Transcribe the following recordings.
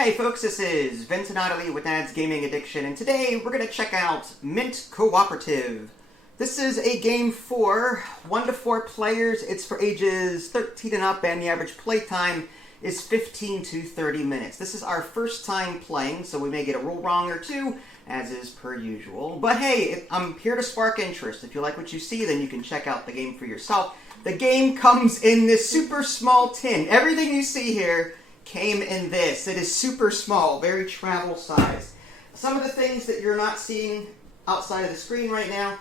Hey folks, this is Vince and Natalie with Dad's Gaming Addiction, and today we're going to check out Mint Cooperative. This is a game for 1 to 4 players. It's for ages 13 and up, and the average play time is 15 to 30 minutes. This is our first time playing, so we may get a rule wrong or two, as is per usual. But hey, I'm here to spark interest. If you like what you see, then you can check out the game for yourself. The game comes in this super small tin. Everything you see here came in this. It is super small, very travel size. Some of the things that you're not seeing outside of the screen right now,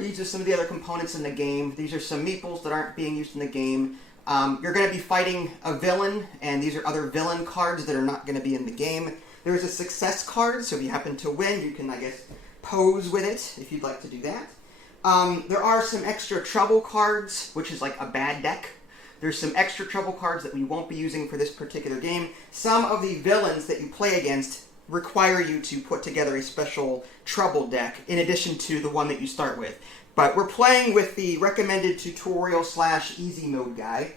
these are some of the other components in the game. These are some meeples that aren't being used in the game. You're going to be fighting a villain, and these are other villain cards that are not going to be in the game. There's a success card, so if you happen to win, you can, I guess, pose with it if you'd like to do that. There are some extra trouble cards, which is like a bad deck. There's some extra trouble cards that we won't be using for this particular game. Some of the villains that you play against require you to put together a special trouble deck in addition to the one that you start with. But we're playing with the recommended tutorial / easy mode guy.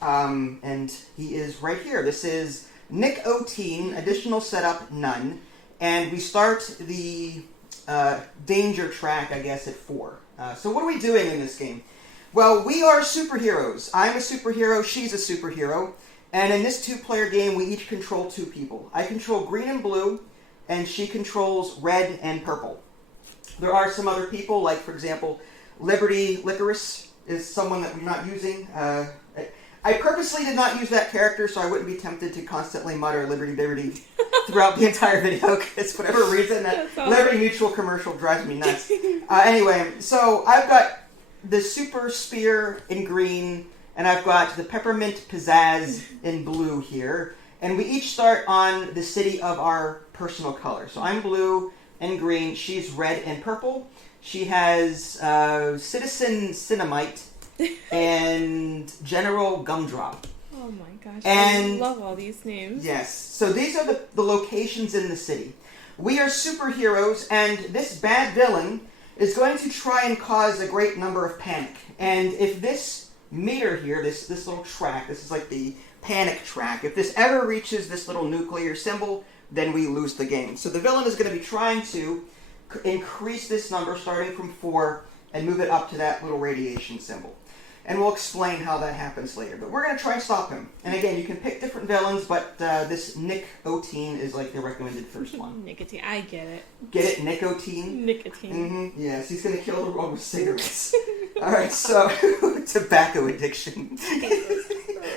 And he is right here. This is Nick 18, additional setup, none. And we start the danger track, I guess, at 4. So what are we doing in this game? Well, we are superheroes. I'm a superhero, she's a superhero. And in this 2-player game, we each control 2 people. I control green and blue, and she controls red and purple. There are some other people, like, for example, Liberty Licorice is someone that we're not using. I purposely did not use that character, so I wouldn't be tempted to constantly mutter Liberty throughout the entire video, because for whatever reason, that Liberty Mutual commercial drives me nuts. Anyway, so I've got the Super Spear in green, and I've got the Peppermint Pizzazz in blue here. And we each start on the city of our personal color. So I'm blue and green, she's red and purple. She has Citizen Cinnamite and General Gumdrop. Oh my gosh, and I love all these names. Yes, so these are the locations in the city. We are superheroes, and this bad villain is going to try and cause a great number of panic. And if this meter here, this little track, this is like the panic track, if this ever reaches this little nuclear symbol, then we lose the game. So the villain is going to be trying to increase this number starting from 4 and move it up to that little radiation symbol. And we'll explain how that happens later. But we're going to try and stop him. And again, you can pick different villains, but this Nick 18 is like the recommended first one. Nicotine, I get it. Get it? Nicotine? Nicotine. Mm-hmm. Yes, he's going to kill the world with cigarettes. Alright, so tobacco addiction.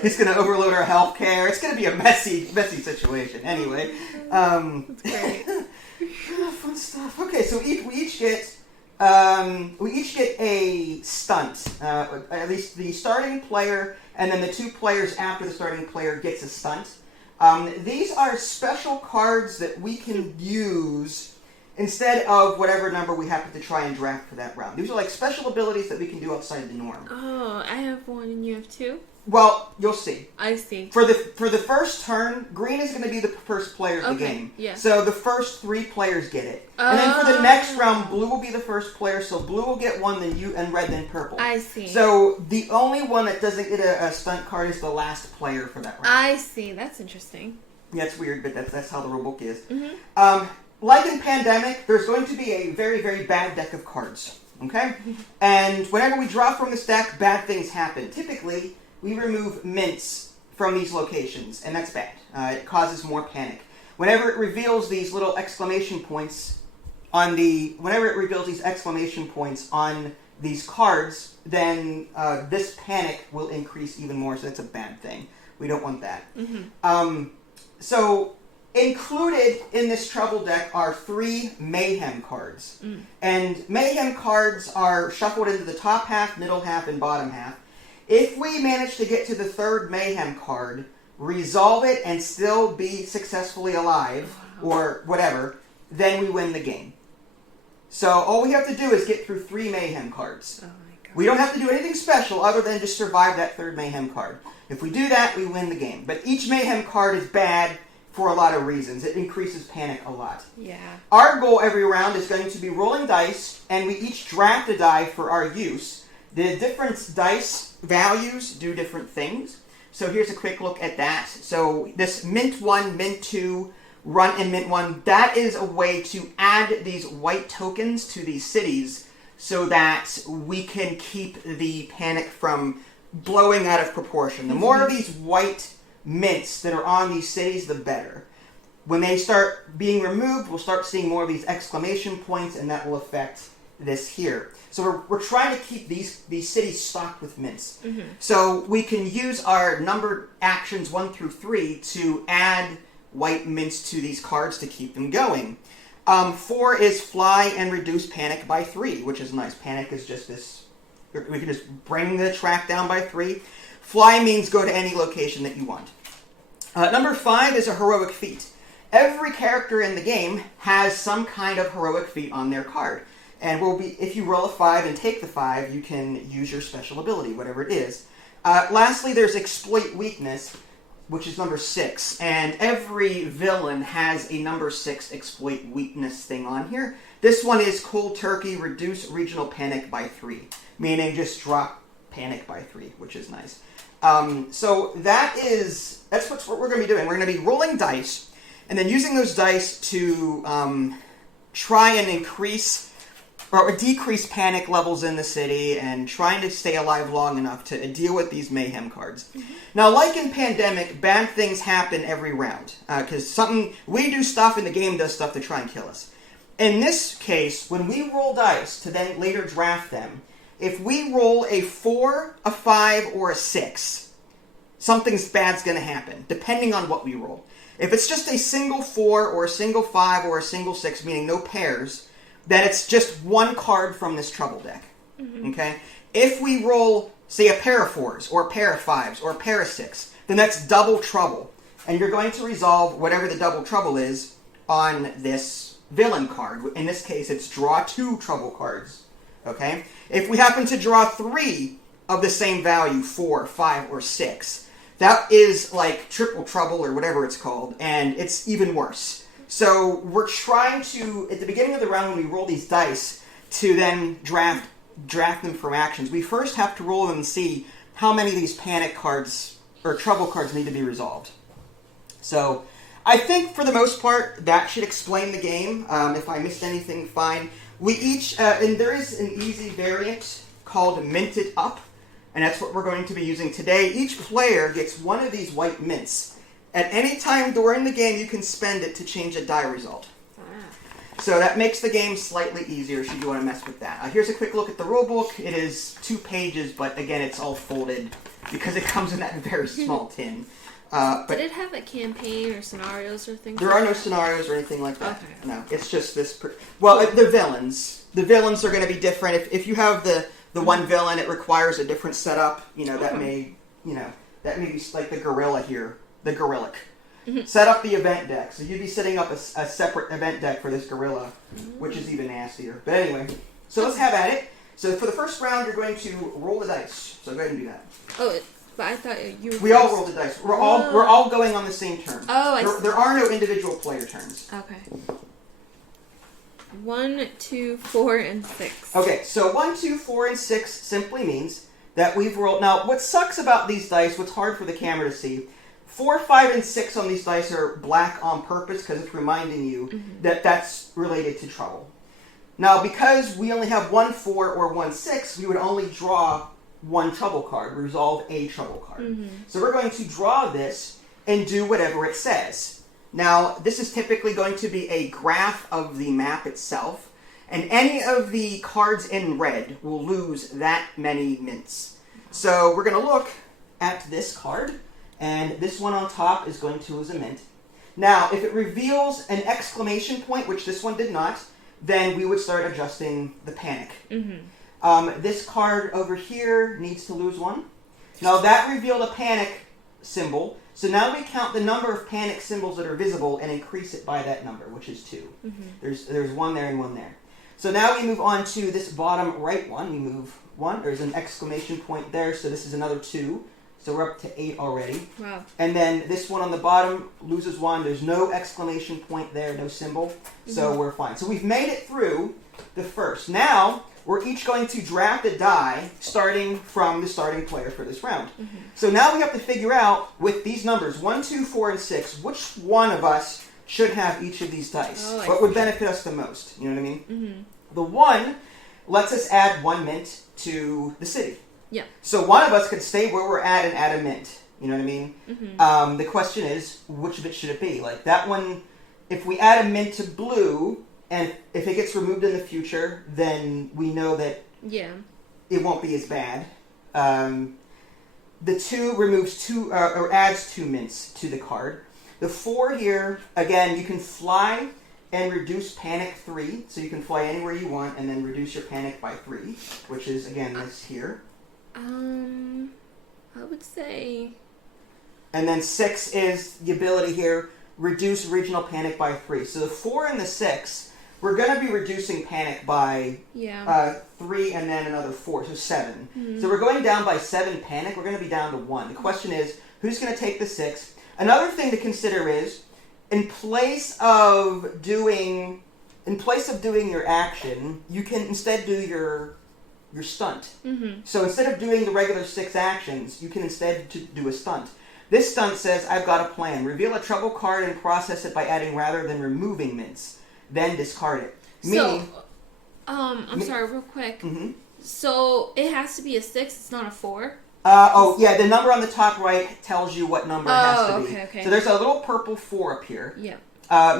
He's going to overload our healthcare. It's going to be a messy situation. Anyway. That's great. Fun stuff. Okay, so we each get a stunt. At least the starting player, and then the 2 players after the starting player gets a stunt. These are special cards that we can use instead of whatever number we happen to try and draft for that round. These are like special abilities that we can do outside the norm. Oh, I have 1 and you have 2? Well, you'll see. I see. For the first turn, green is going to be the first player of the game. Yeah. So the first 3 players get it. And then for the next round, blue will be the first player, so blue will get 1, then you, and red, then purple. I see. So the only one that doesn't get a stunt card is the last player for that round. I see. That's interesting. Yeah, it's weird, but that's how the rulebook is. Mm-hmm. Like in Pandemic, there's going to be a very, very bad deck of cards. Okay? And whenever we draw from this deck, bad things happen. Typically, we remove mints from these locations, and that's bad. It causes more panic. Whenever it reveals these little exclamation points on these cards, then this panic will increase even more, so that's a bad thing. We don't want that. Mm-hmm. So included in this trouble deck are 3 Mayhem cards. And Mayhem cards are shuffled into the top half, middle half, and bottom half. If we manage to get to the 3rd Mayhem card, resolve it, and still be successfully alive, or whatever, then we win the game. So all we have to do is get through 3 Mayhem cards. Oh my God. We don't have to do anything special other than just survive that 3rd Mayhem card. If we do that, we win the game. But each Mayhem card is bad for a lot of reasons. It increases panic a lot. Yeah. Our goal every round is going to be rolling dice, and we each draft a die for our use. The different dice values do different things. So here's a quick look at that. So this Mint 1, Mint 2, Run in Mint 1, that is a way to add these white tokens to these cities so that we can keep the panic from blowing out of proportion. The more of these white mints that are on these cities, the better. When they start being removed, we'll start seeing more of these exclamation points, and that will affect this here. So we're trying to keep these cities stocked with mints. So we can use our numbered actions 1 through 3 to add white mints to these cards to keep them going. 4 is fly and reduce panic by 3, which is nice. Panic is just this, we can just bring the track down by 3. Fly means go to any location that you want. Number 5 is a heroic feat. Every character in the game has some kind of heroic feat on their card. And if you roll a 5 and take the 5, you can use your special ability, whatever it is. Lastly, there's exploit weakness, which is number 6. And every villain has a number 6 exploit weakness thing on here. This one is cold turkey, reduce regional panic by 3. Meaning just drop panic by 3, which is nice. So that's what we're going to be doing. We're going to be rolling dice, and then using those dice to try and increase or decrease panic levels in the city, and trying to stay alive long enough to deal with these mayhem cards. Now, like in Pandemic, bad things happen every round, because we do stuff and the game does stuff to try and kill us. In this case, when we roll dice to then later draft them, if we roll a 4, a 5, or a 6, something bad's going to happen, depending on what we roll. If it's just a single 4, or a single 5, or a single 6, meaning no pairs, then it's just one card from this trouble deck. Okay? If we roll, say, a pair of 4s, or a pair of 5s, or a pair of 6, then that's double trouble. And you're going to resolve whatever the double trouble is on this villain card. In this case, it's draw 2 trouble cards. Okay? If we happen to draw 3 of the same value, 4, 5, or 6, that is like triple trouble or whatever it's called, and it's even worse. So we're trying to, at the beginning of the round when we roll these dice, to then draft them from actions, we first have to roll them and see how many of these panic cards or trouble cards need to be resolved. So I think for the most part that should explain the game. If I missed anything, fine. We each, and there is an easy variant called Mint It Up, and that's what we're going to be using today. Each player gets one of these white mints. At any time during the game, you can spend it to change a die result. So that makes the game slightly easier should you want to mess with that. Here's a quick look at the rulebook. It is 2 pages, but again, it's all folded because it comes in that very small tin. But did it have a campaign or scenarios or things? There are no scenarios or anything like that. Okay. No, it's just this. The villains. The villains are going to be different. If you have the one villain, it requires a different setup. That may be like the gorilla here. The Gorillic. Set up the event deck. So you'd be setting up a separate event deck for this gorilla, which is even nastier. But anyway, so let's have at it. So for the first round, you're going to roll the dice. So go ahead and do that. Oh, but I thought you were We all roll the dice. We're all going on the same turn. Oh, there are no individual player turns. Okay. 1, 2, 4, and 6. Okay, so 1, 2, 4, and 6 simply means that we've rolled. Now, what sucks about these dice, what's hard for the camera to see, 4, 5, and 6 on these dice are black on purpose because it's reminding you that that's related to trouble. Now, because we only have 1 4 or 1 6, we would only draw 1 trouble card, resolve a trouble card. So we're going to draw this and do whatever it says. Now, this is typically going to be a graph of the map itself, and any of the cards in red will lose that many mints. So we're going to look at this card, and this one on top is going to lose a mint. Now, if it reveals an exclamation point, which this one did not, then we would start adjusting the panic. This card over here needs to lose 1. Now, that revealed a panic symbol, so now we count the number of panic symbols that are visible and increase it by that number, which is 2. There's 1 there and 1 there. So now we move on to this bottom right one. We move 1. There's an exclamation point there, so this is another 2. So we're up to 8 already. Wow. And then this one on the bottom loses 1. There's no exclamation point there, no symbol. So we're fine. So we've made it through the first. Now, we're each going to draft a die starting from the starting player for this round. So now we have to figure out, with these numbers, 1, 2, 4, and 6, which one of us should have each of these dice. What would benefit us the most? You know what I mean? The 1 lets us add 1 mint to the city. Yeah. So one of us could stay where we're at and add a mint. You know what I mean? The question is, which of it should it be? Like that one, if we add a mint to blue, and if it gets removed in the future, then we know that it won't be as bad. The 2 removes 2 or adds 2 mints to the card. The 4 here, again, you can fly and reduce panic 3, so you can fly anywhere you want, and then reduce your panic by 3, which is again this here. I would say. And then 6 is the ability here, reduce regional panic by 3. So the 4 and the 6, we're going to be reducing panic by 3 and then another 4, so 7. So we're going down by 7 panic. We're going to be down to 1. The question is, who's going to take the 6? Another thing to consider is, in place of doing your action, you can instead do your stunt. So instead of doing the regular 6 actions, you can instead do a stunt. This stunt says, I've got a plan. Reveal a trouble card and process it by adding rather than removing mints. Then discard it. Meaning, I'm sorry, real quick. So it has to be a 6, it's not a 4? Yeah, the number on the top right tells you what number it has to be. Okay. So there's a little purple 4 up here. Yeah.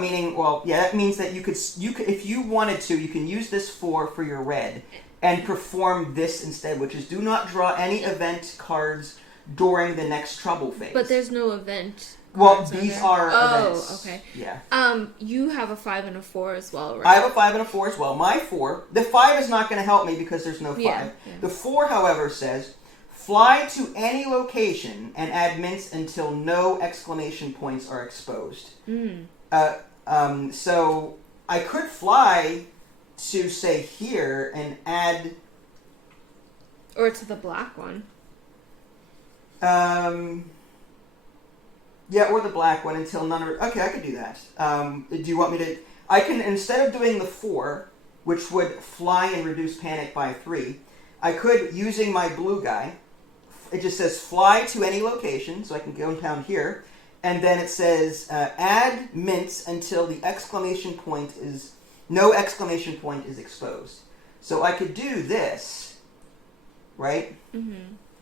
Meaning, that means that you could, if you wanted to, you can use this 4 for your red and perform this instead, which is do not draw any event cards during the next trouble phase. But there's no event. Well, these are events. Oh, okay. Yeah. You have a 5 and a 4 as well, right? I have a 5 and a 4 as well. My 4, the 5 is not going to help me because there's no 5. Yeah. The 4, however, says, fly to any location and add mints until no exclamation points are exposed. So I could fly to, say, here and add... Or to the black one. Yeah, or the black one until none are... Okay, I could do that. Do you want me to... I can, instead of doing the 4, which would fly and reduce panic by 3, I could, using my blue guy, it just says fly to any location, so I can go down here, and then it says add mints until the exclamation point is... No exclamation point is exposed. So I could do this, right?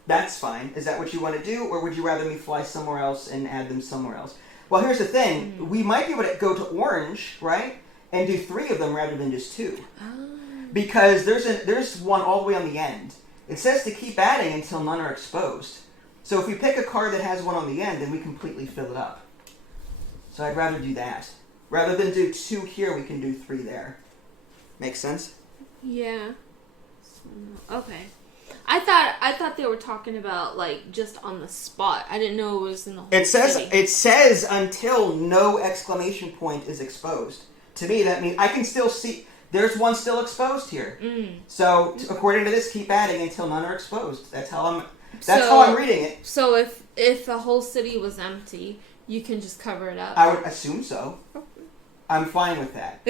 That's fine. Is that what you want to do, or would you rather me fly somewhere else and add them somewhere else? Well, here's the thing. We might be able to go to orange, right, and do 3 of them rather than just 2. Because there's one all the way on the end. It says to keep adding until none are exposed. So if we pick a card that has one on the end, then we completely fill it up. So I'd rather do that. Rather than do 2 here, we can do 3 there. Make sense? Yeah. Okay. I thought they were talking about like just on the spot. I didn't know it was in the whole city. It says until no exclamation point is exposed. To me, that means I can still see. There's one still exposed here. So according to this, keep adding until none are exposed. That's how I'm reading it. So if the whole city was empty, you can just cover it up. I would assume so. I'm fine with that.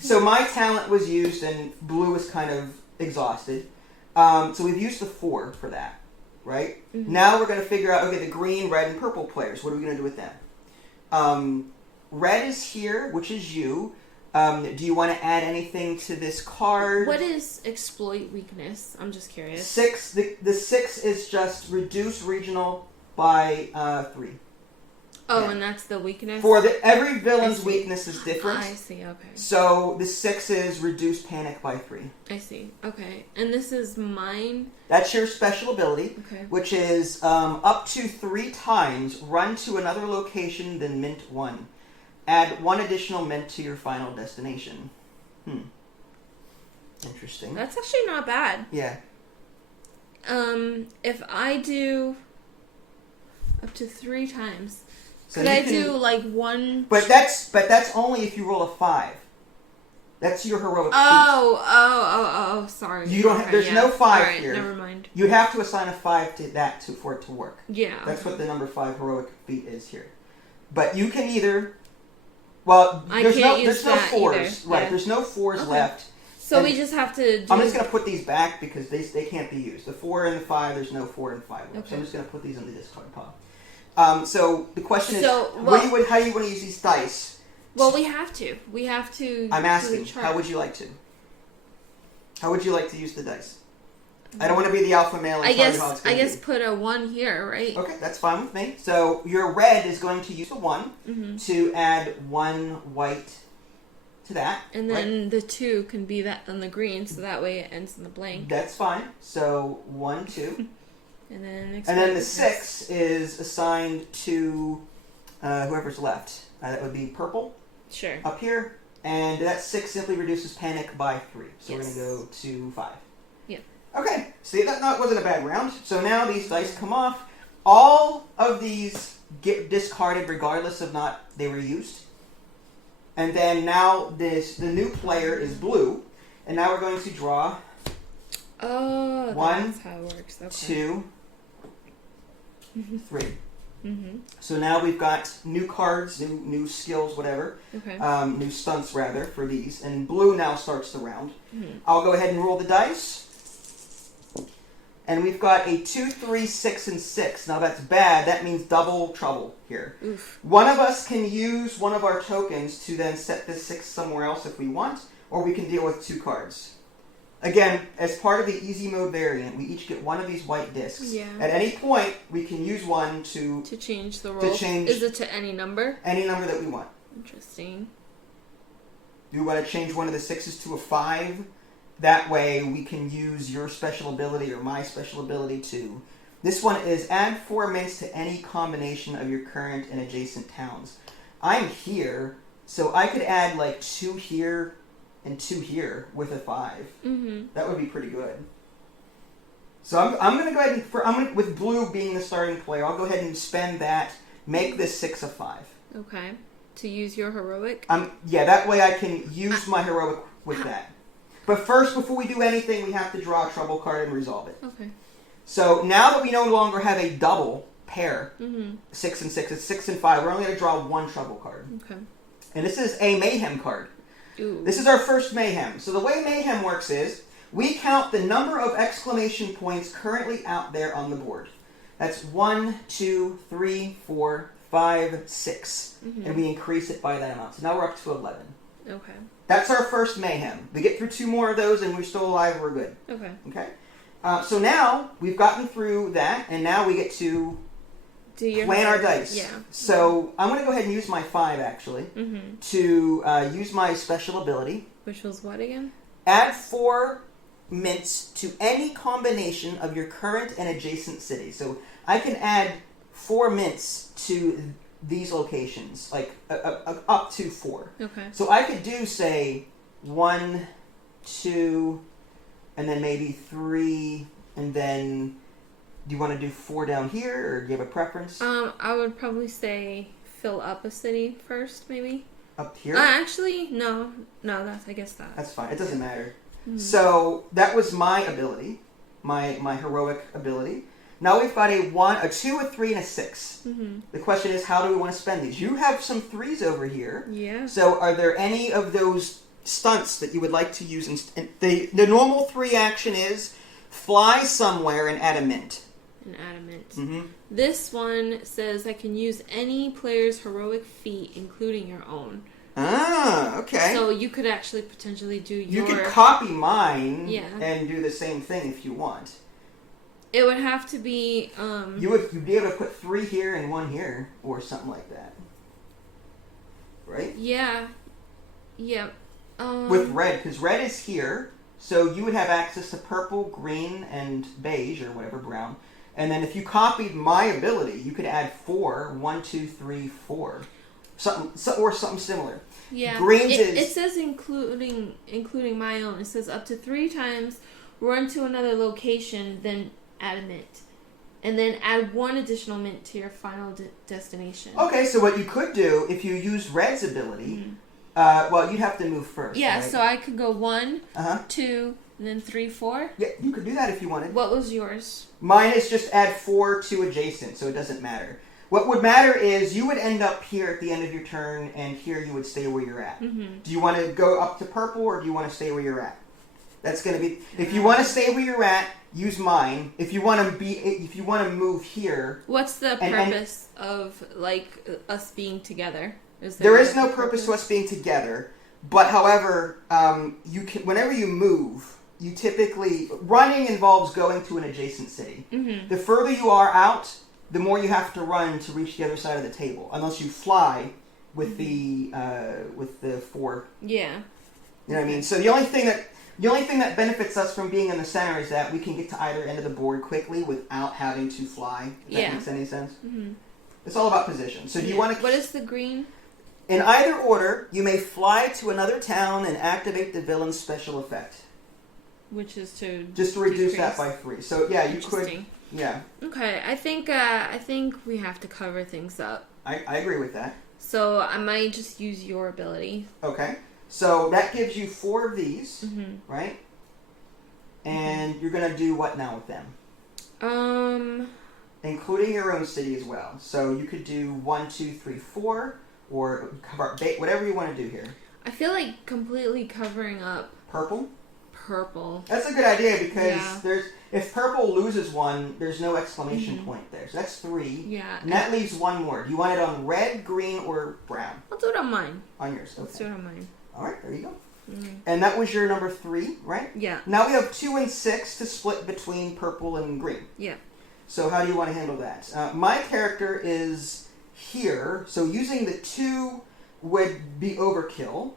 So my talent was used, and blue was kind of exhausted. So we've used the 4 for that, right? Now we're going to figure out, okay, the green, red, and purple players. What are we going to do with them? Red is here, which is you. Do you want to add anything to this card? What is exploit weakness? I'm just curious. 6. The 6 is just reduce regional by 3. Oh, yeah. And that's the weakness? Every villain's weakness is different. I see, okay. So the 6 is reduce panic by 3. I see, okay. And this is mine? That's your special ability, which is up to 3 times run to another location than mint 1. Add 1 additional mint to your final destination. Interesting. That's actually not bad. Yeah. If I do up to 3 times... So could I do like 1? But that's only if you roll a 5. That's your heroic feat. Oh, sorry. You don't. There's no 5 here. Never mind. You have to assign a 5 to that for it to work. Yeah. That's what the number 5 heroic feat is here. But you can either. Well, there's no 4s. Either. Right. Yeah. There's no 4s left. So we just have to do... I'm just going to put these back because they can't be used. The 4 and the 5, there's no 4 and 5 left. Okay. So I'm just going to put these in the discard pile. So the question is, how do you want to use these dice? Well, we have to. We have to... I'm asking, how would you like to? How would you like to use the dice? I don't want to be the alpha male and tell you how it's going to be. I guess put a 1 here, right? Okay, that's fine with me. So your red is going to use the 1 to add 1 white to that. And then the 2 can be that on the green, so that way it ends in the blank. That's fine. So 1, 2. And then the 6 is assigned to whoever's left. That would be purple. Sure. Up here. And that 6 simply reduces panic by 3. So we're going to go to 5. Yeah. Okay. See, that wasn't a bad round. So now these dice come off. All of these get discarded regardless of not they were used. And then now the new player is blue. And now we're going to draw 1, that's how it works. Okay. 2, 3. So now we've got new cards, new skills, whatever. Okay. New stunts, rather, for these. And blue now starts the round. I'll go ahead and roll the dice. And we've got a 2, 3, 6, and 6. Now that's bad. That means double trouble here. Oof. One of us can use one of our tokens to then set this 6 somewhere else if we want, or we can deal with 2 cards. Again, as part of the easy mode variant, we each get one of these white discs. Yeah. At any point, we can use one to change the roll. Is it to any number? Any number that we want. Interesting. Do we want to change one of the 6s to a 5? That way, we can use your special ability or my special ability too. This one is add 4 mints to any combination of your current and adjacent towns. I'm here, so I could add like 2 here and 2 here with a 5. That would be pretty good. So I'm going to go ahead and with blue being the starting player, I'll go ahead and spend that. Make this 6 a 5. Okay. To use your heroic. Yeah, that way I can use my heroic with that. But first, before we do anything, we have to draw a trouble card and resolve it. Okay. So now that we no longer have a double pair, 6 and 6, it's 6 and 5. We're only going to draw 1 trouble card. Okay. And this is a Mayhem card. Ooh. This is our first Mayhem. So the way Mayhem works is, we count the number of exclamation points currently out there on the board. That's 1, 2, 3, 4, 5, 6. And we increase it by that amount. So now we're up to 11. Okay. That's our first Mayhem. We get through 2 more of those and we're still alive, we're good. Okay. Okay? So now, we've gotten through that, and now we get to plan our dice. Yeah. So, I'm going to go ahead and use my 5, actually, to use my special ability. Which was what again? Add 4 mints to any combination of your current and adjacent cities. So, I can add 4 mints to these locations, like up to 4. Okay. So I could do, say, 1, 2, and then maybe 3, and then do you want to do 4 down here, or do you have a preference? I would probably say fill up a city first, maybe. Up here? Actually, no, I guess that. That's fine. It doesn't matter. So that was my ability, my heroic ability. Now we've got a 1, a 2, a 3, and a 6. The question is, how do we want to spend these? You have some 3s over here. Yeah. So are there any of those stunts that you would like to use? The normal 3 action is fly somewhere and add a mint. And add a mint. This one says I can use any player's heroic feat, including your own. Ah, okay. So you could actually potentially do your... You could copy mine and do the same thing if you want. It would have to be... You'd be able to put 3 here and 1 here, or something like that. Right? Yeah. Yeah. With red, because red is here, so you would have access to purple, green, and beige, or whatever, brown. And then if you copied my ability, you could add 4, 1, 2, 3, 4. Something similar. Yeah. Greens it says including my own. It says up to 3 times run to another location, then add a mint. And then add 1 additional mint to your final destination. Okay, so what you could do, if you use red's ability, well, you'd have to move first. Yeah, right? so I could go 1, 2, and then 3, 4. Yeah, you could do that if you wanted. What was yours? Mine is just add 4 to adjacent, so it doesn't matter. What would matter is you would end up here at the end of your turn, and here you would stay where you're at. Do you want to go up to purple, or do you want to stay where you're at? That's going to be. If you want to stay where you're at, use mine. If you want to move here. What's the purpose of like us being together? There is no purpose to us being together. But however, you can whenever you move. You typically... Running involves going to an adjacent city. Mm-hmm. The further you are out, the more you have to run to reach the other side of the table. Unless you fly with the 4. Yeah. You know what I mean? So the only thing that benefits us from being in the center is that we can get to either end of the board quickly without having to fly. If that makes any sense? Mm-hmm. It's all about position. So do you want to... What is the green? In either order, you may fly to another town and activate the villain's special effect. Which is to just to reduce that by 3. So yeah, you could. Yeah. Okay, I think we have to cover things up. I agree with that. So I might just use your ability. Okay. So that gives you 4 of these, right? And you're gonna do what now with them? Including your own city as well. So you could do 1, 2, 3, 4, or cover whatever you want to do here. I feel like completely covering up purple. That's a good idea because if purple loses 1, there's no exclamation point there. So that's 3. Yeah. And that leaves 1 more. Do you want it on red, green, or brown? I'll do it on mine. On yours. Okay. Let's do it on mine. All right, there you go. And that was your number 3, right? Yeah. Now we have 2 and 6 to split between purple and green. Yeah. So how do you want to handle that? My character is here, so using the 2 would be overkill.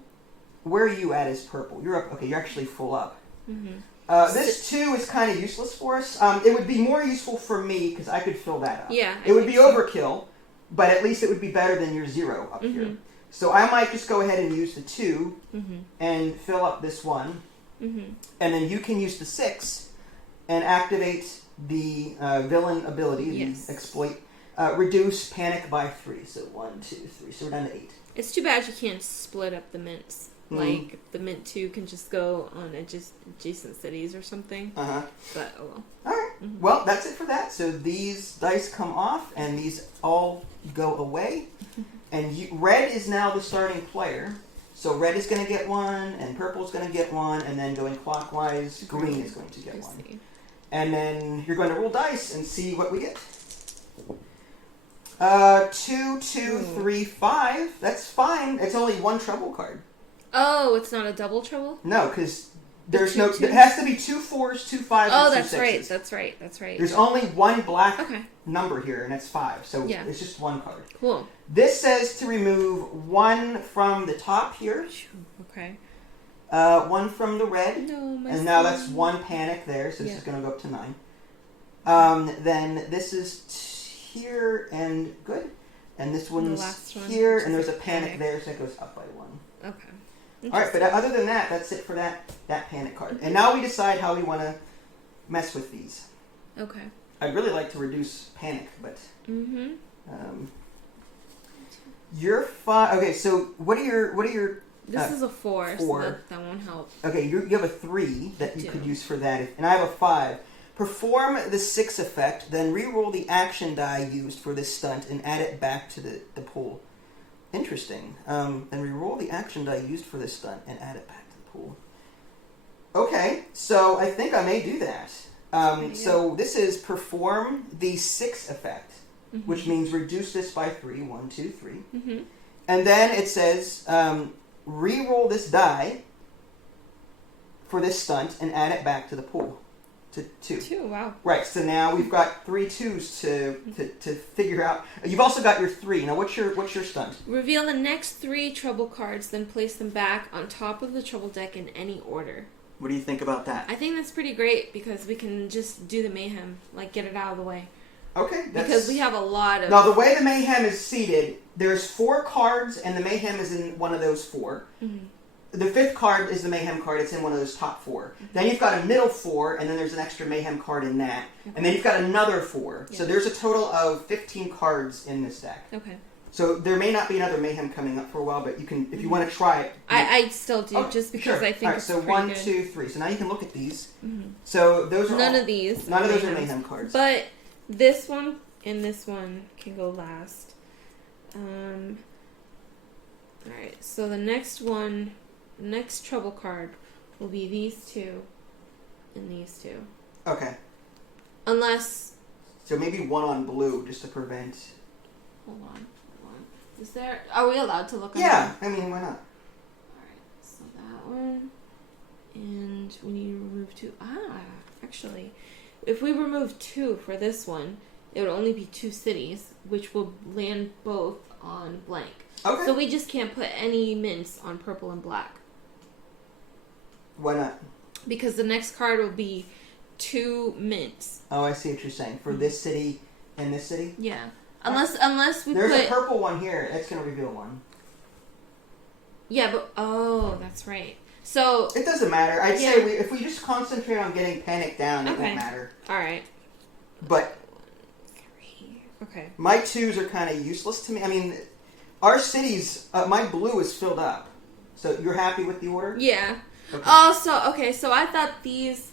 Where are you at as purple? You're up. Okay, you're actually full up. Mm-hmm. This 2 is kind of useless for us. It would be more useful for me because I could fill that up. Yeah. It would be overkill, but at least it would be better than your 0 up here. So I might just go ahead and use the 2 and fill up this 1. And then you can use the 6 and activate the villain ability, the exploit, reduce panic by 3. So 1, 2, 3. So we're down to 8. It's too bad you can't split up the mints. Like, the Mint 2 can just go on adjacent cities or something. But, oh well. Alright. Well, that's it for that. So these dice come off, and these all go away. And red is now the starting player. So red is going to get 1, and purple is going to get 1, and then going clockwise, green is going to get 1. And then you're going to roll dice and see what we get. 2, 2, 3, 5. That's fine. It's only 1 trouble card. Oh, it's not a double trouble? No, because there's no... It has to be 2 4s, 2 5s, and 2 6s. That's right. There's only 1 black number here, and that's 5. So it's just 1 card. Cool. This says to remove 1 from the top here. Okay. 1 from the red. No, and now that's 1 panic there, so this is going to go up to 9. Then this is here, and good. And this one's here, and there's a panic there, so it goes up by 1. Okay. Alright, but other than that, that's it for that panic card. And now we decide how we want to mess with these. Okay. I'd really like to reduce panic, but... you're 5... Okay, so what are your... This is a 4, so that won't help. Okay, you have a 3 that you could use for that, and I have a 5. Perform the 6 effect, then re-roll the action die used for this stunt and add it back to the pool. Interesting. Then re-roll the action die used for this stunt and add it back to the pool. Okay, so I think I may do that. So this is perform the 6 effect, which means reduce this by 3. 1, 2, 3. And then it says re-roll this die for this stunt and add it back to the pool. To 2. 2, wow. Right, so now we've got 3 2s to figure out. You've also got your 3. Now, what's your stunt? Reveal the next 3 trouble cards, then place them back on top of the trouble deck in any order. What do you think about that? I think that's pretty great because we can just do the mayhem, like get it out of the way. Okay. Because we have a lot of... Now, the way the mayhem is seated, there's 4 cards, and the mayhem is in one of those 4. The 5th card is the mayhem card. It's in one of those top 4. Then you've got a middle 4, and then there's an extra mayhem card in that. And then you've got another 4. So there's a total of 15 cards in this deck. Okay. So there may not be another mayhem coming up for a while, but you can, if you want to try it. I still do, just because I think it's so pretty 1, good. 2, 3. So now you can look at these. So those are none of these are mayhem cards. But this one and this one can go last. Alright, so the next one... Next trouble card will be these two and these two. Okay. Unless... So maybe one on blue, just to prevent... Hold on. Is there... Are we allowed to look at Yeah, I mean, why not? Alright, so that one. And we need to remove 2. Actually, if we remove 2 for this one, it would only be 2 cities, which will land both on blank. Okay. So we just can't put any mints on purple and black. Why not? Because the next card will be 2 mints. Oh, I see what you're saying. For this city and this city? Yeah. Unless we There's a purple one here. That's going to reveal one. Yeah, but... Oh, that's right. So... It doesn't matter. I'd say if we just concentrate on getting panic down, it won't matter. Alright. But... 3. Okay. My 2s are kind of useless to me. I mean, our cities... my blue is filled up. So you're happy with the order? Yeah. Okay. Oh, so I thought these...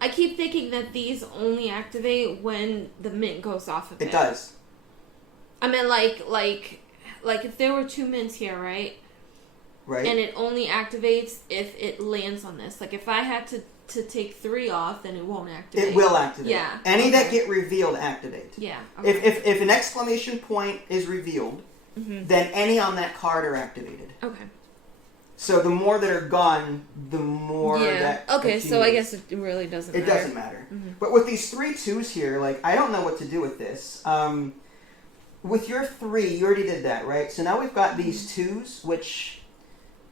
I keep thinking that these only activate when the mint goes off of it. It does. I mean, like if there were 2 mints here, right? Right. And it only activates if it lands on this. Like, if I had to take 3 off, then it won't activate. It will activate. Yeah. Any that get revealed activate. Yeah. Okay. If an exclamation point is revealed, then any on that card are activated. Okay. So the more that are gone, the more that... Okay, that so I guess it really doesn't matter. It doesn't matter. But with these 3 2s here, like, I don't know what to do with this. With your 3, you already did that, right? So now we've got these 2s, which...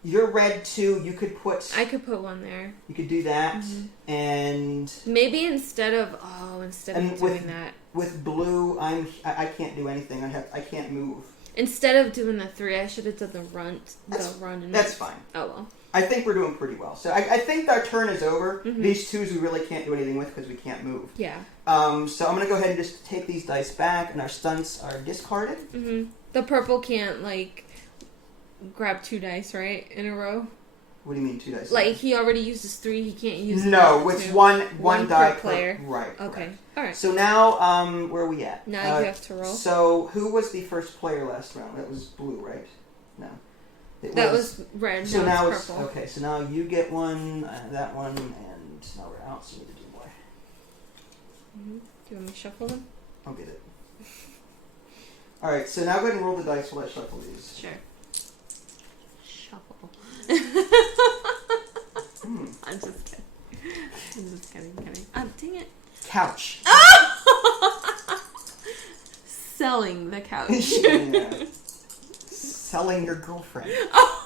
Your red 2, you could put... I could put one there. You could do that, and... Maybe instead of doing that... With blue, I can't do anything. I can't move. Instead of doing the 3, I should have done the run. That's fine. Oh, well. I think we're doing pretty well. So I think our turn is over. These 2s we really can't do anything with because we can't move. Yeah. So I'm going to go ahead and just take these dice back, and our stunts are discarded. The purple can't, like, grab 2 dice, right, in a row? What do you mean 2 dice? Like, he already uses 3, he can't use... No, it's one die per player. Right. Okay. Alright. So now, where are we at? Now you have to roll. So, who was the first player last round? That was blue, right? No. That was red, so now it's purple. Okay, so now you get one, that one, and now we're out, so we need to do more. Do you want me to shuffle them? I'll get it. Alright, so now go ahead and roll the dice while I shuffle these. Sure. Shuffle. I'm just kidding. Dang it. Couch. Selling the couch. Yeah. Selling your girlfriend. Oh,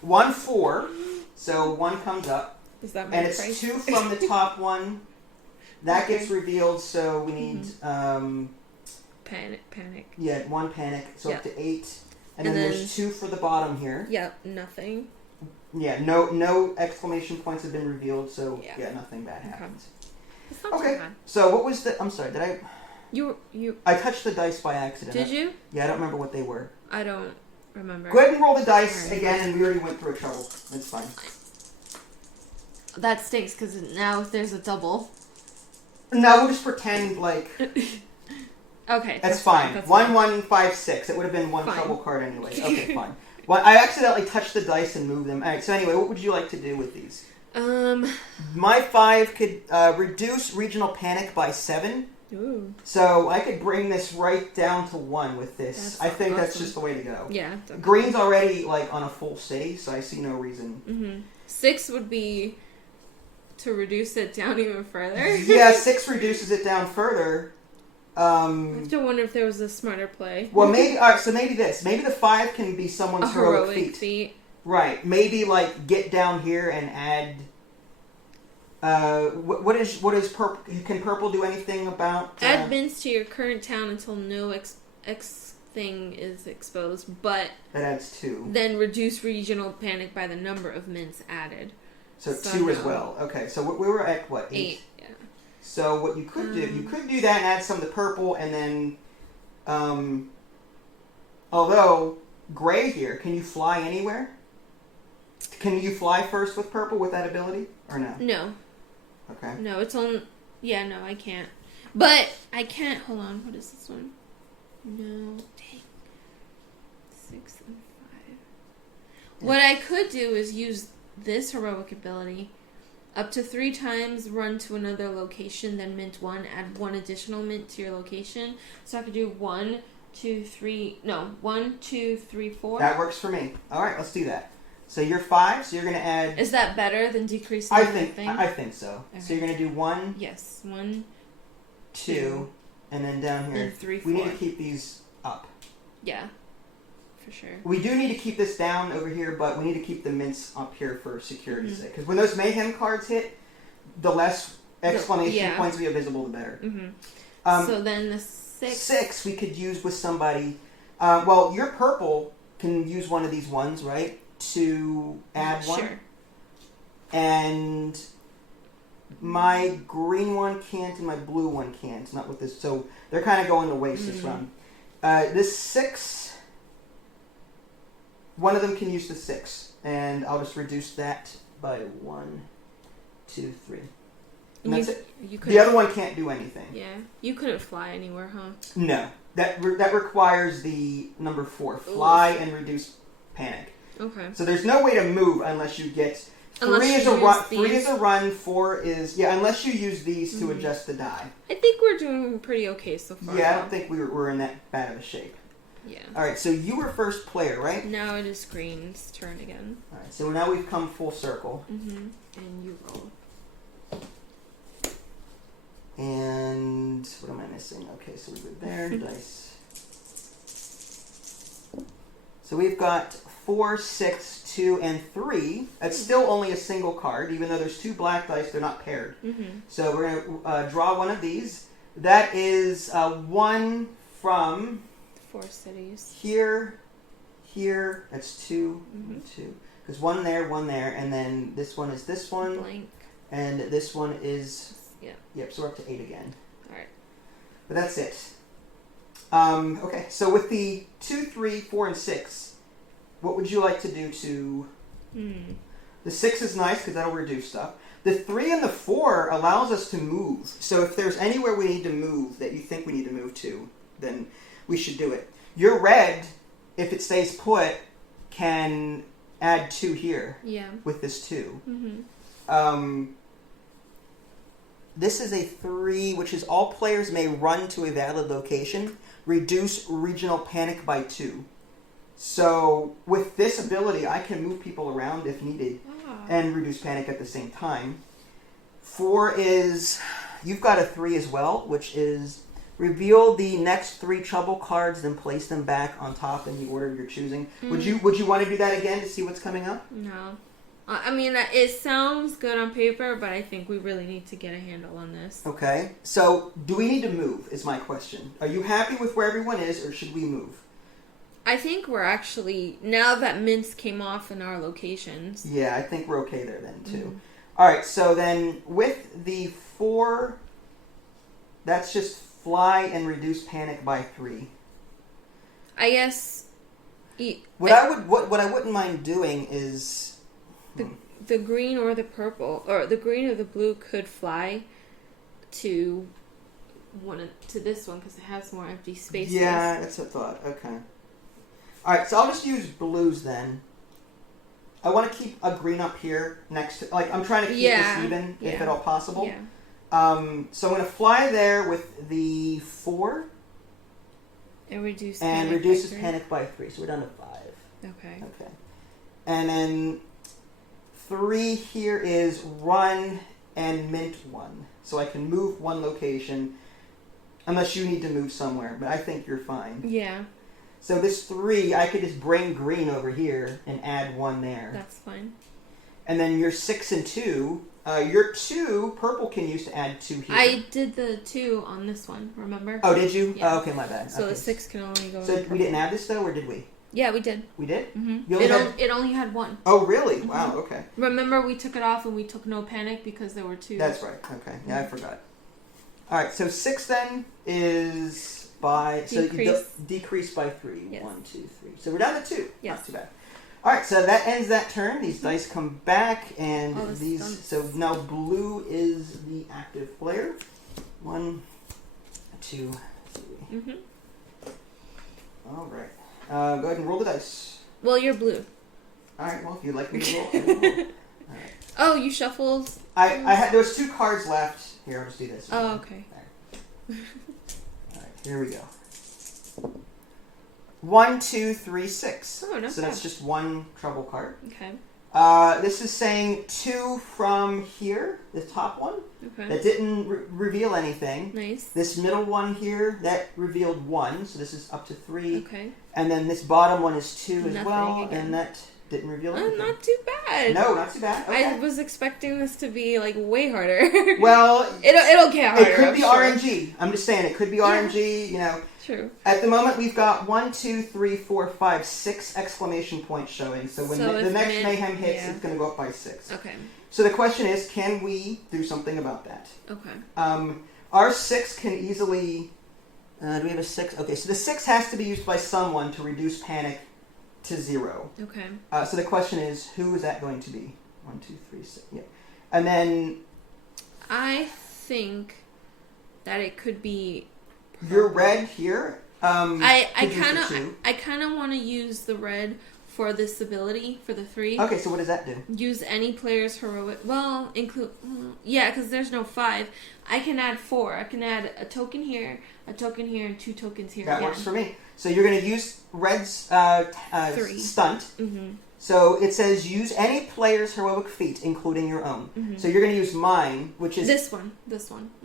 1 4, so 1 comes up. Is that my and it's price? 2 from the top one. That gets revealed, so we need panic. Yeah, 1 panic, so up to 8. And then there's 2 for the bottom here. Yep, nothing. Yeah, no exclamation points have been revealed, so nothing bad happens. It's not too bad. So what was the... I'm sorry, did I... You. I touched the dice by accident. Did you? Yeah, I don't remember what they were. I don't remember. Go ahead and roll the dice again, and we already went through a trouble. It's fine. That stinks, because now if there's a double... No, we'll just pretend like... Okay. That's fine. That's 1 1 5 6. It would have been 1 trouble card anyway. Okay, fine. Well, I accidentally touched the dice and moved them. All right. So anyway, what would you like to do with these? My 5 could reduce regional panic by 7. Ooh. So I could bring this right down to 1 with this. I think that's just the way to go. Yeah. Green's already like on a full city, so I see no reason. 6 would be to reduce it down even further. Yeah, 6 reduces it down further. I have to wonder if there was a smarter play. Well, maybe. All right, so maybe this. Maybe the 5 can be someone's heroic feat. Right. Maybe like get down here and add. What is purple? Can purple do anything about? Add mints to your current town until no X thing is exposed, but that adds 2. Then reduce regional panic by the number of mints added. So 2 as well. Okay, so we were at what? 8. Yeah. So what you could do, that and add some of the purple, and then, although gray here, can you fly anywhere? Can you fly first with purple with that ability, or no? No. Okay. No, it's on. Yeah, no, I can't. But I can't. Hold on. What is this one? No. Dang. 6 and What I could do is use this heroic ability. Up to 3 times, run to another location, then mint 1. Add 1 additional mint to your location. So I could do 1, 2, 3... No, 1, 2, 3, 4. That works for me. All right, let's do that. So you're 5, so you're going to add... Is that better than decreasing I think so. Okay. So you're going to do 1... Yes, 1, 2, and then down here... and 3, 4. We need to keep these up. Yeah, for sure. We do need to keep this down over here, but we need to keep the mints up here for security's sake. Because when those Mayhem cards hit, the less exclamation points we have visible, the better. So then the 6... 6 we could use with somebody... well, your purple can use one of these ones, right? To add 1. Sure. And my green one can't and my blue one can't. Not with this. So they're kind of going to waste this round. This 6... One of them can use the 6, and I'll just reduce that by 1, 2, 3. And that's it. The other one can't do anything. Yeah. You couldn't fly anywhere, huh? No. That requires the number 4. Fly and reduce panic. Okay. So there's no way to move unless you get... 3 is a run. 3 is a run. 4 is... Yeah, unless you use these to adjust the die. I think we're doing pretty okay so far. Yeah, I don't think we're in that bad of a shape. Yeah. Alright, so you were first player, right? Now it is Green's turn again. Alright, so now we've come full circle. And you roll. And what am I missing? Okay, so we were there. Dice. So we've got 4, 6, 2, and 3. That's still only a single card, even though there's 2 black dice. They're not paired. So we're going to draw one of these. That is 1 from 4 cities. here. That's 2, 2. Because 1 there, and then this one is this one. Blank. And this one is... Yep, so we're up to 8 again. Alright. But that's it. Okay, so with the 2, 3, 4, and 6, what would you like to do to... The 6 is nice because that'll reduce stuff. The 3 and the 4 allows us to move. So if there's anywhere we need to move that you think we need to move to, then we should do it. Your red, if it stays put, can add 2 here. Yeah. With this 2. This is a 3, which is all players may run to a valid location. Reduce regional panic by 2. So with this ability, I can move people around if needed and reduce panic at the same time. 4 is, you've got a 3 as well, which is reveal the next 3 trouble cards, then place them back on top in the order you're choosing. Would you want to do that again to see what's coming up? No. I mean, it sounds good on paper, but I think we really need to get a handle on this. Okay. So, do we need to move, is my question. Are you happy with where everyone is, or should we move? I think we're actually, now that mints came off in our locations. Yeah, I think we're okay there then, too. Alright, so then, with the 4, that's just fly and reduce panic by 3. I guess... What I wouldn't mind doing is... The green or the purple, or the green or the blue could fly to this one because it has more empty spaces. Yeah, that's a thought. Okay. Alright, so I'll just use blues then. I want to keep a green up here next to... Like, I'm trying to keep this even, if at all possible. Yeah. So I'm going to fly there with the 4. And reduces panic by 3. So we're down to 5. Okay. Okay. And then 3 here is run and mint 1. So I can move 1 location unless you need to move somewhere. But I think you're fine. Yeah. So this 3, I could just bring green over here and add 1 there. That's fine. And then your 6 and 2... your 2, purple can use to add 2 here. I did the 2 on this one, remember? Oh, did you? Yeah. Oh, okay, my bad. So okay. the 6 can only go... So we didn't add this, though, or did we? Yeah, we did. We did? It only had 1. Oh, really? Wow, okay. Remember, we took it off and we took no panic because there were 2. That's right. Okay. Yeah, I forgot. All right, so 6 then is by... Decrease by 3. Yes. 1, 2, 3. So we're down to 2. Yes. Not too bad. All right, so that ends that turn. These dice come back, and these... stunts. So now blue is the active player. 1, 2, 3. All right. Go ahead and roll the dice. Well, you're blue. All right. Well, if you'd like me to roll, I will. All right. Oh, you shuffled. I had there was 2 cards left. Here, I'll just do this. Oh, okay. All right. Here we go. 1, 2, 3, 6. Oh, no. So that's just 1 trouble card. Okay. This is saying 2 from here, the top one. Okay. That didn't reveal anything. Nice. This middle one here, that revealed 1, so this is up to 3. Okay. And then this bottom one is 2 as Nothing well, again. and that didn't reveal anything. Not too bad. No, not too bad. Okay. I was expecting this to be like way harder. Well, it'll get harder. it could I'm be sure. RNG. I'm just saying it could be RNG. You know. True. At the moment, we've got 1, 2, 3, 4, 5, 6 exclamation points showing. So when the next Mayhem hits, it's going to go up by 6. Okay. So the question is, can we do something about that? Okay. Our 6 can easily. Do we have a 6? Okay, so the 6 has to be used by someone to reduce panic to 0. Okay. So the question is, who is that going to be? 1, 2, 3, 6. Yeah. And then. I think that it could be. Your red here. I kind of want to use the red for this ability for the 3. Okay, so what does that do? Use any player's heroic. Well, include. Yeah, because there's no 5. I can add 4. I can add a token here, and 2 tokens here. That again. works for me. So you're going to use red's 3. stunt. Mm-hmm. So it says use any player's heroic feat, including your own. Mm-hmm. So you're going to use mine, which is this one.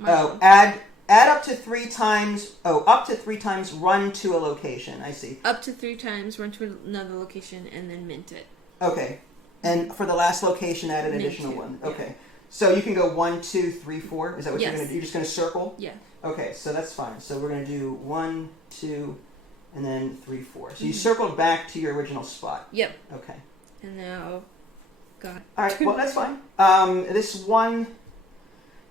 Oh, add up to 3 times. Oh, up to 3 times. Run to a location. I see. Up to 3 times, run to another location, and then mint it. Okay, and for the last location, add an additional 1. Okay, yeah. So you can go 1, 2, 3, 4. Is that what you're going to do? You're just going to circle. Yeah. Okay, so that's fine. So we're going to do 1, 2, and then 3, 4. So you circled back to your original spot. Yep. Okay. And now, God. All right. Well, that's fine. This 1,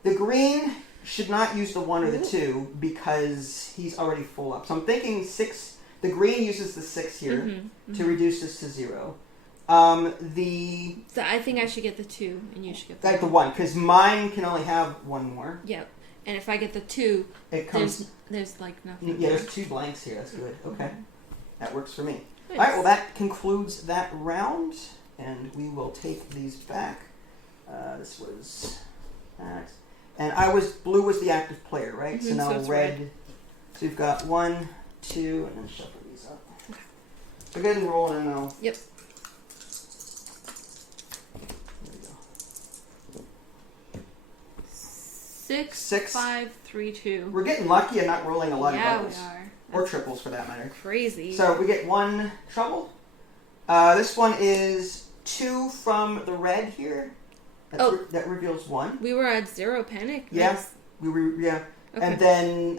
the green should not use the 1 or the 2 because he's already full up. So I'm thinking 6. The green uses the 6 here to reduce this to 0. So I think I should get the 2, and you should get the 1 because mine can only have 1 more. Yep. And if I get the 2, it comes. There's like nothing. Yeah, there's 2 blanks here. That's good. Okay, that works for me. Nice. All right. Well, that concludes that round, and we will take these back. This was that. And blue was the active player, right? Mm-hmm, so now so it's red. So we've got 1, 2, and then shuffle these up. Okay. So go ahead and roll, and then I'll. Yep. There we go. 6, 5, 3, 2. We're getting lucky and not rolling a lot of Yeah, doubles. we are. Or triples, for that matter. Crazy. So we get 1 trouble. This one is 2 from the red here. That reveals 1. We were at 0 panic. Yeah. Nice. We were, yeah. Okay. And then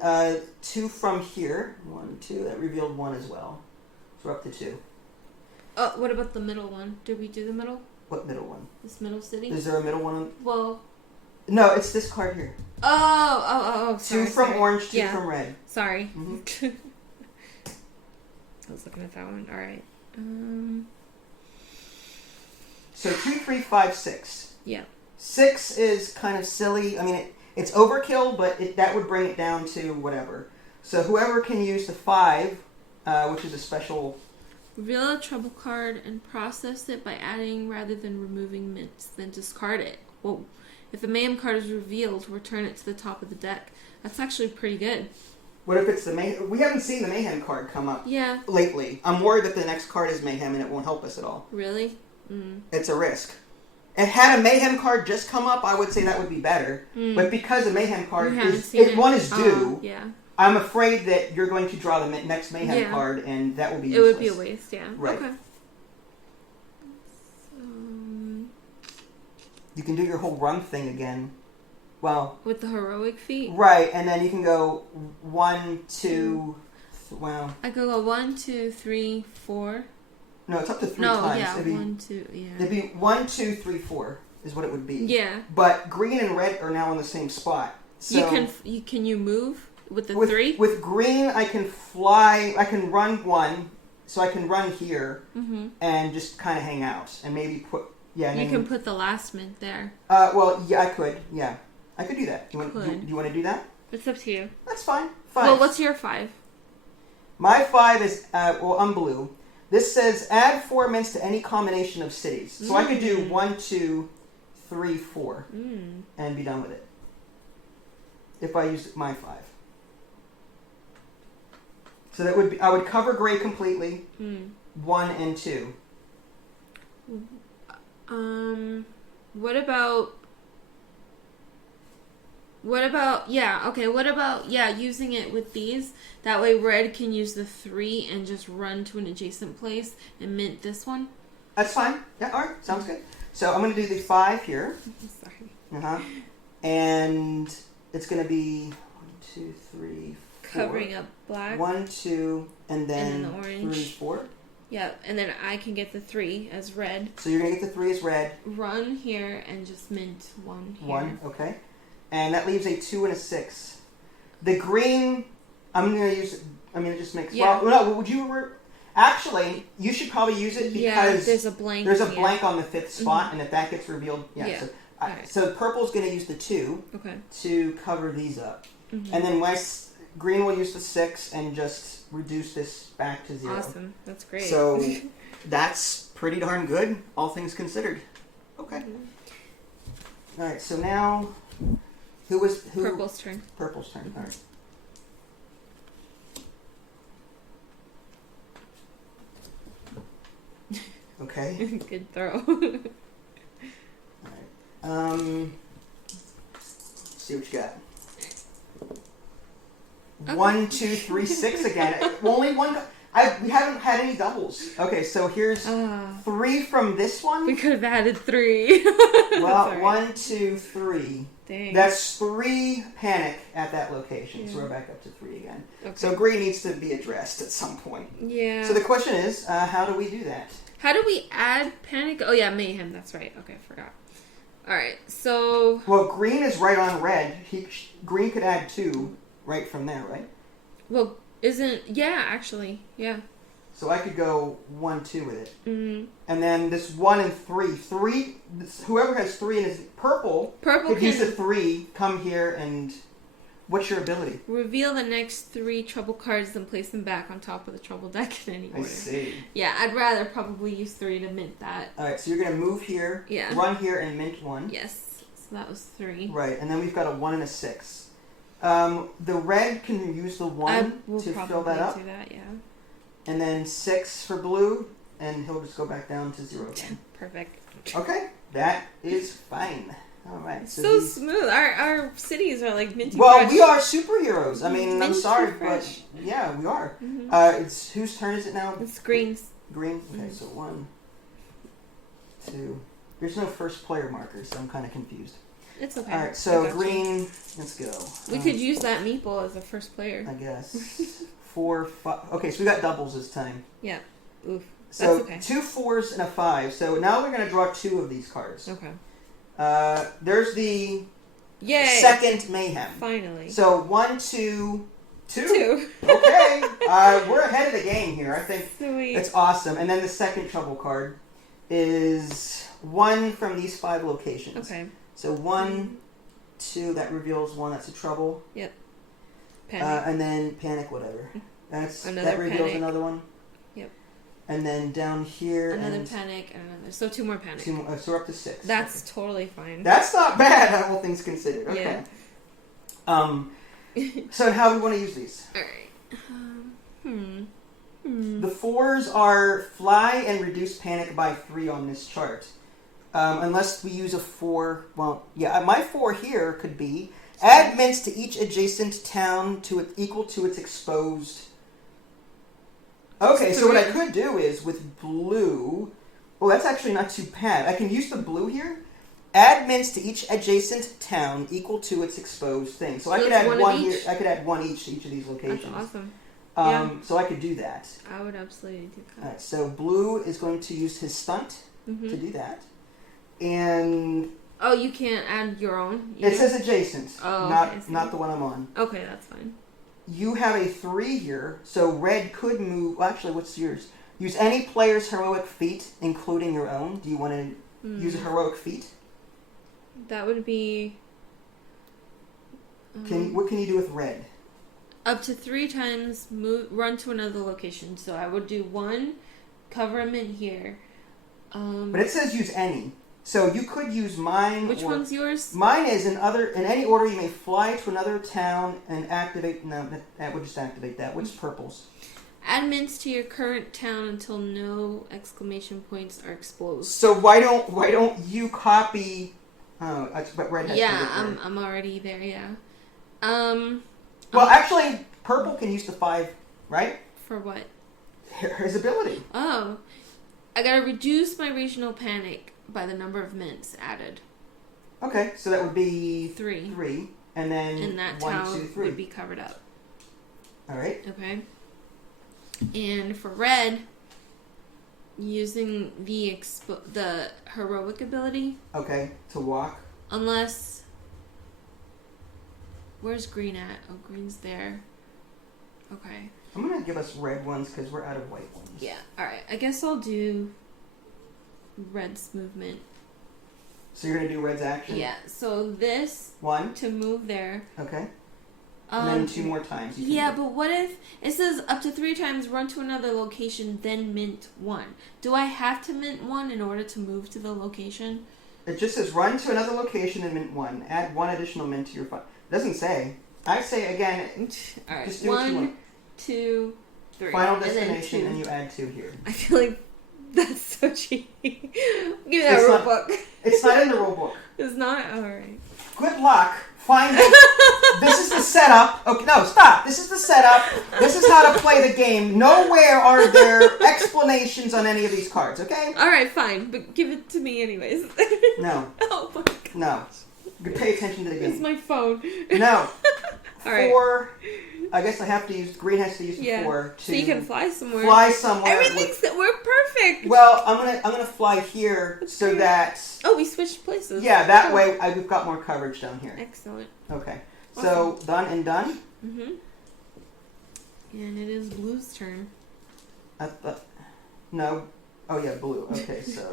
2 from here. 1, 2. That revealed 1 as well. So we're up to 2. Oh, what about the middle one? Did we do the middle? What middle one? This middle city? Is there a middle one? Well. No, it's this card here. Oh. Sorry, 2 from orange, 2 from red. Sorry. Mm-hmm. I was looking at that one. All right. So 2, 3, 5, 6. Yeah. 6 is kind of silly. I mean, it's overkill, but that would bring it down to whatever. So whoever can use the 5, which is a special. Reveal a trouble card and process it by adding rather than removing mints, then discard it. Well, if the Mayhem card is revealed, return it to the top of the deck. That's actually pretty good. What if it's the Mayhem? We haven't seen the Mayhem card come up lately. I'm worried that the next card is Mayhem and it won't help us at all. Really? Mm. It's a risk. And had a Mayhem card just come up, I would say that would be better. Mm. But because a Mayhem card one is due, I'm afraid that you're going to draw the next Mayhem card and that will be useless. It would be a waste, yeah. Right. Okay. You can do your whole run thing again. Well, with the heroic feat? Right, and then you can go 1, 2, wow. I could go 1, 2, 3, 4. No, it's up to 3 times. Yeah, 1, 2, yeah. It'd be 1, 2, 3, 4 is what it would be. Yeah. But green and red are now in the same spot. So can you move with the 3? With green, I can fly. I can run 1, so I can run here and just kind of hang out and maybe put. Yeah, you can put the last mint there. Well, yeah, I could. Yeah, I could do that. Do you want to do that? It's up to you. That's fine. 5. Well, what's your 5? My 5 is I'm blue, This says add 4 mints to any combination of cities. So I could do 1, 2, 3, 4 and be done with it. If I used my 5. So that would be, I would cover gray completely. 1 and 2. What about using it with these? That way red can use the 3 and just run to an adjacent place and mint this one. That's fine. Yeah, alright, sounds good. So I'm going to do the 5 here. Sorry. And it's going to be 1, 2, 3, 4. Covering up black. 1, 2, and then the orange. 3, 4. Yep, and then I can get the 3 as red. So you're going to get the 3 as red. Run here and just mint 1 here. 1, okay. And that leaves a 2 and a 6. The green, I'm going to just make... Yeah. Well, no, would you... Actually, you should probably use it because... there's a blank. There's a blank on the 5th spot, and if that gets revealed... Yeah. So, so purple's going to use the 2 to cover these up. And then green will use the 6 and just reduce this back to 0. Awesome. That's great. So that's pretty darn good, all things considered. Okay. All right, so now... Who? Purple's turn. Purple's turn. All right. Okay. Good throw. All right. See what you got. Okay. 1, 2, 3, 6 again. Only one. We haven't had any doubles. Okay, so here's 3 from this one. We could have added 3. Well, 1, 2, 3. Dang. That's 3 panic at that location. So we're back up to 3 again. Okay. So green needs to be addressed at some point. Yeah. So the question is, how do we do that? How do we add panic? Oh yeah, mayhem. That's right. Okay, I forgot. All right. So. Well, green is right on red. Green could add 2 right from there, right? Well, actually, yeah. So I could go 1, 2 with it. And then this 1 and 3. Whoever has 3 in his purple could use the 3, come here, and what's your ability? Reveal the next 3 trouble cards, then place them back on top of the trouble deck in any order. I see. Yeah, I'd rather probably use 3 to mint that. Alright, so you're going to move here, run here, and mint 1. Yes, so that was 3. Right, and then we've got a 1 and a 6. The red can use the 1 to fill that up. Do that, yeah. And then 6 for blue, and he'll just go back down to 0 again. Perfect. Okay, that is fine. All right. So smooth. Our cities are like minty Well, fresh. we are superheroes. I mean, I'm sorry, fresh. but yeah, we are. It's whose turn is it now? It's green's. Green. Okay, so 1, 2. There's no first player marker, so I'm kind of confused. It's okay. All right, so green. Let's go. We could use that meeple as a first player. I guess 4, 5. Okay, so we got doubles this time. Yeah. Oof. So that's okay. 2 4s and a 5. So now we're going to draw 2 of these cards. Okay. There's the second mayhem. Finally. So 1, 2, 2. 2. Okay. We're ahead of the game here. I think Sweet. it's awesome. And then the second trouble card is 1 from these 5 locations. Okay. So 1, 2. That reveals 1. That's a trouble. Yep. Panic. And then panic, whatever. Another that reveals panic. another one. Yep. And then down here. Another panic and another. So 2 more panic. 2 more, so we're up to 6. That's totally fine. That's not bad, all things considered. Okay. Yeah. So how do we want to use these? All right. The 4s are fly and reduce panic by 3 on this chart. Unless we use a 4. Well, yeah, my 4 here could be add mints to each adjacent town equal to its exposed. Okay, so what I could do is with blue. Well, that's actually not too bad. I can use the blue here. Add mints to each adjacent town equal to its exposed thing. So I could add 1 here. I could add 1 each to each of these locations. That's awesome. So I could do that. I would absolutely do that. All right, so blue is going to use his stunt to do that. And you can't add your own? It says adjacent, not the one I'm on. Okay, that's fine. You have a 3 here, so red could move. Well, actually, what's yours? Use any player's heroic feat, including your own. Do you want to use a heroic feat? That would be... What can you do with red? Up to 3 times run to another location. So I would do 1 cover a mint here. But it says use any. So you could use mine. Which one's yours? Mine is in any order you may fly to another town and activate. No, that would just activate that. Which purples? Add mints to your current town until no exclamation points are exposed. So why don't you copy? Oh, but red has. Yeah, I'm already there. Yeah. Well, actually, purple can use the 5, right? For what? His ability. Oh, I gotta reduce my regional panic by the number of mints added. Okay, so that would be 3. 3, and then and that 1, town 2, 3 would be covered up. All right. Okay. And for red, using the heroic ability. Okay, to walk. Unless, where's green at? Oh, green's there. Okay. I'm gonna give us red ones because we're out of white ones. Yeah. All right. I guess I'll do red's movement. So you're gonna do red's action. Yeah. So this 1 to move there. Okay. And then 2 more times. Yeah, but what if it says up to 3 times run to another location, then mint 1? Do I have to mint 1 in order to move to the location? It just says run to another location and mint 1. Add 1 additional mint to your file. It doesn't say. I say again. All right. Just do what you 1, want. 2, 3. Final destination, and you add 2 here. I feel like that's so cheap. Give me that rule book. It's not in the rule book. It's not? Alright. Good luck finding. This is the setup. Okay, no, stop. This is the setup. This is how to play the game. Nowhere are there explanations on any of these cards, okay? Alright, fine. But give it to me anyways. No. Oh my god. No. Pay attention to the game. It's my phone. No. Alright. 4. I guess I have to use. Green has to use the 4 to. So you can fly somewhere. Fly somewhere. We're perfect. Well, I'm gonna fly here. That's so great. That. Oh, we switched places. Yeah, that way we've got more coverage down here. Excellent. Okay. Awesome. So done and done. Mhm. And it is blue's turn. No. Oh yeah, blue. Okay, so.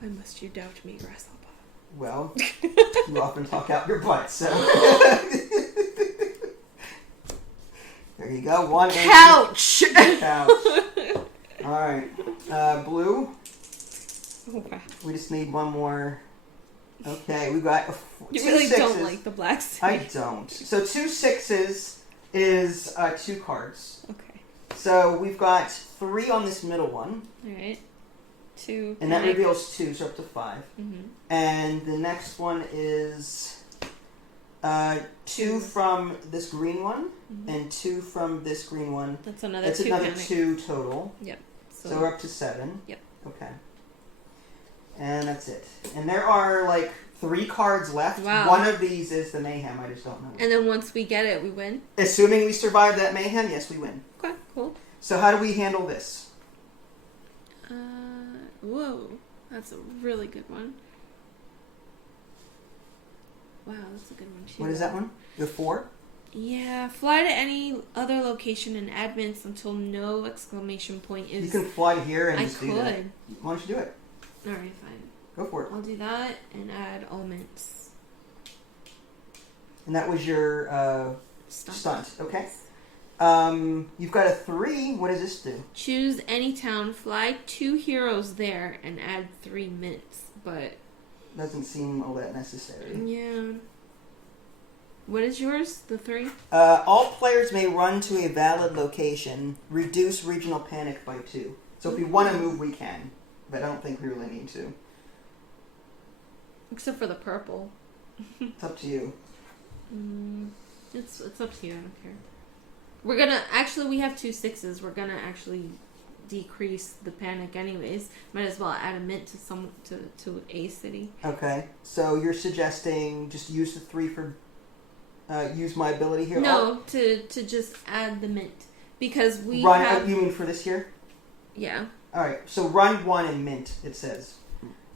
Why must you doubt me, grasshopper? Well, you often talk out your butt, so. There you go. 1 couch. Couch. All right. Blue. Oh wow. We just need 1 more. Okay, we got. You 2 really 6s. don't like the black side. I don't. So 2 6s is 2 cards. Okay. So we've got 3 on this middle one. All right. 2. And that reveals 2, so up to 5. Mm-hmm. And the next one is 2 from this green one, and 2 from this green one. That's another That's 2. another 2 total. Yep. So we're up to 7. Yep. Okay. And that's it. And there are like 3 cards left. Wow. One of these is the Mayhem. I just don't know. And then once we get it, we win? Assuming we survive that Mayhem, yes, we win. Okay, cool. So how do we handle this? Whoa. That's a really good one. Wow, that's a good one too. What is that one? The 4? Yeah, fly to any other location and add mints until no exclamation point is... You can fly here and just do that. I could. Why don't you do it? Alright, fine. Go for it. I'll do that and add all mints. And that was your stunt. Okay. You've got a 3. What does this do? Choose any town, fly 2 heroes there, and add 3 mints. But doesn't seem all that necessary. Yeah. What is yours? The 3? All players may run to a valid location. Reduce regional panic by 2. So if we want to move, we can. But I don't think we really need to. Except for the purple. It's up to you. It's up to you. I don't care. We're gonna actually. We have 2 6s. We're gonna actually decrease the panic, anyways. Might as well add a mint to a city. Okay. So you're suggesting just use the 3 for use my ability here. No, to just add the mint because we run. have. You mean for this here? Yeah. All right. So run 1 and mint. It says.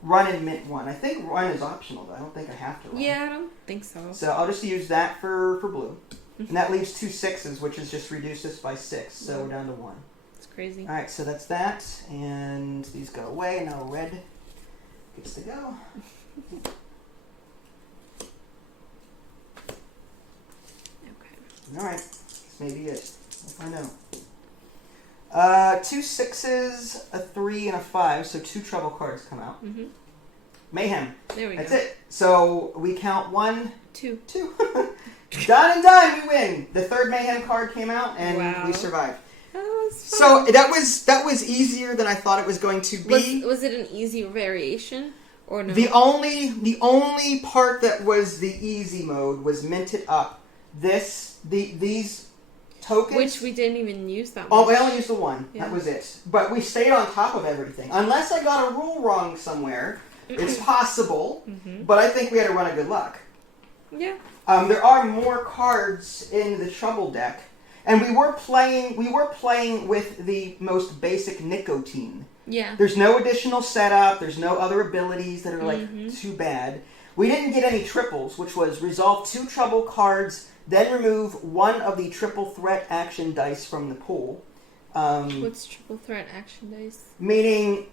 Run and mint 1. I think run is optional, though. I don't think I have to run. Yeah, I don't think so. So I'll just use that for blue. And that leaves 2 6s, which is just reduce this by 6. So we're down to 1. It's crazy. All right, so that's that. And these go away. Now red gets to go. Okay. All right. This may be it. We'll find out. 2 6s, a 3, and a 5, so 2 trouble cards come out. Mm-hmm. Mayhem. There we That's go. it. So we count 1, 2. 2. Done and done, we win. The 3rd Mayhem card came out, and we survived. That was fun. So that was easier than I thought it was going to be. Was it an easy variation or no? The only part that was the easy mode was minted up. These tokens, which we didn't even use that much. Oh, we only used the one. Yeah. That was it. But we stayed on top of everything. Unless I got a rule wrong somewhere, it's possible. Mm-hmm. But I think we had a run of good luck. Yeah. There are more cards in the trouble deck, and we were playing with the most basic nicotine. Yeah. There's no additional setup. There's no other abilities that are like too bad. We didn't get any triples, which was resolve 2 trouble cards, then remove 1 of the triple threat action dice from the pool. What's triple threat action dice? Meaning,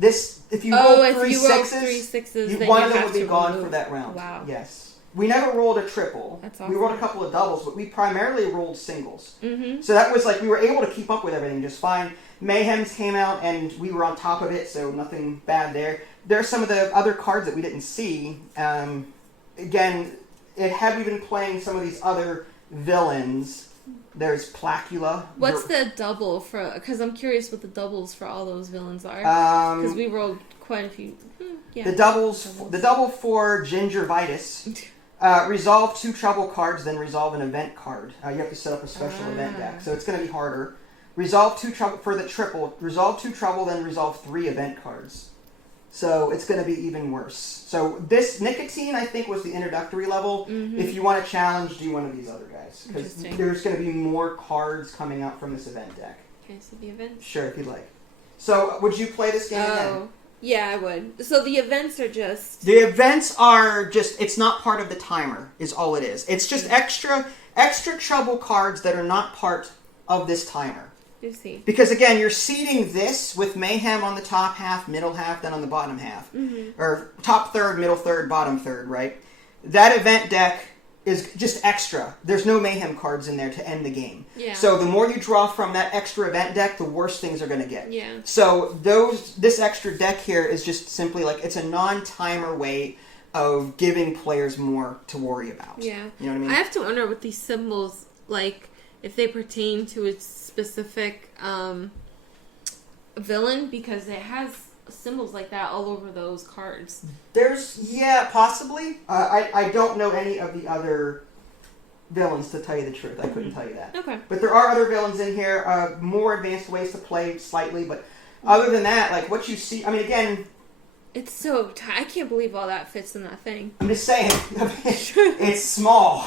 if you roll if 3 you roll sixes, 3 sixes, then one you of them have would be to gone remove. for that round. Wow. Yes. We never rolled a triple. That's We awesome. rolled a couple of doubles, but we primarily rolled singles. Mm-hmm. So that was like, we were able to keep up with everything just fine. Mayhems came out, and we were on top of it, so nothing bad there. There are some of the other cards that we didn't see. Again, had we been playing some of these other villains, there's Placula. What's the double for? Because I'm curious what the doubles for all those villains are. Because we rolled quite a few. Yeah. The double for Gingivitis. Resolve 2 trouble cards, then resolve an event card. You have to set up a special event deck, so it's going to be harder. Resolve 2 trouble for the triple. Resolve 2 trouble, then resolve 3 event cards. So it's going to be even worse. So this nicotine, I think, was the introductory level. Mm-hmm. If you want to challenge, do one of these other guys, because Interesting. there's going to be more cards coming out from this event deck. Can I see the events? Sure, if you'd like. So would you play this game again? Yeah, I would. So the events are just... The events are just, it's not part of the timer, is all it is. It's just extra trouble cards that are not part of this timer. You see. Because again, you're seeding this with Mayhem on the top half, middle half, then on the bottom half. Mm-hmm. Or top third, middle third, bottom third, right? That event deck is just extra. There's no Mayhem cards in there to end the game. Yeah. So the more you draw from that extra event deck, the worse things are going to get. Yeah. So this extra deck here is just simply like, it's a non-timer way of giving players more to worry about. Yeah. You know what I mean? I have to wonder what these symbols, like, if they pertain to a specific villain, because it has symbols like that all over those cards. Possibly. I don't know any of the other villains, to tell you the truth. I couldn't tell you that. Okay. But there are other villains in here, more advanced ways to play slightly, but other than that, like what you see, I mean, again... It's so I can't believe all that fits in that thing. I'm just saying, it's small.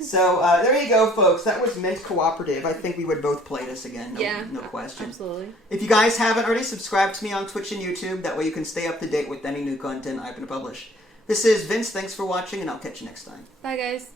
So there you go, folks. That was Mint Cooperative. I think we would both play this again. No question. Absolutely. If you guys haven't already, subscribe to me on Twitch and YouTube. That way you can stay up to date with any new content I'm going to publish. This is Vince. Thanks for watching, and I'll catch you next time. Bye, guys.